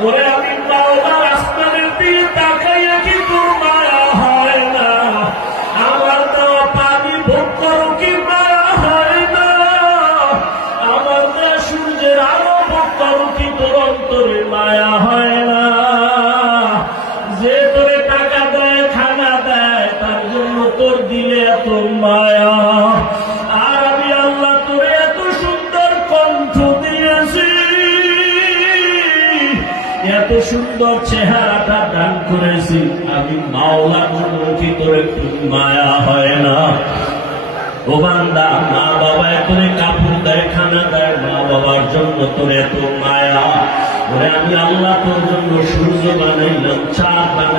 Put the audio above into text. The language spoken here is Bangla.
ওরে আমি পাও দিলে এত মায়া। আর আমি আল্লাহ তোরে এত সুন্দর কণ্ঠ দিয়েছি। এত সুন্দর চেহারাটা দান করেছি। আমি তোরে মায়া হয় না। ও বান্দা, মা বাবা এতরে কাপড় দেয়, খানা দেয়, মা বাবার জন্য তোর এত মায়া। ওরে আমি আল্লাহ তোর জন্য সূর্য বানাইলাম বানাই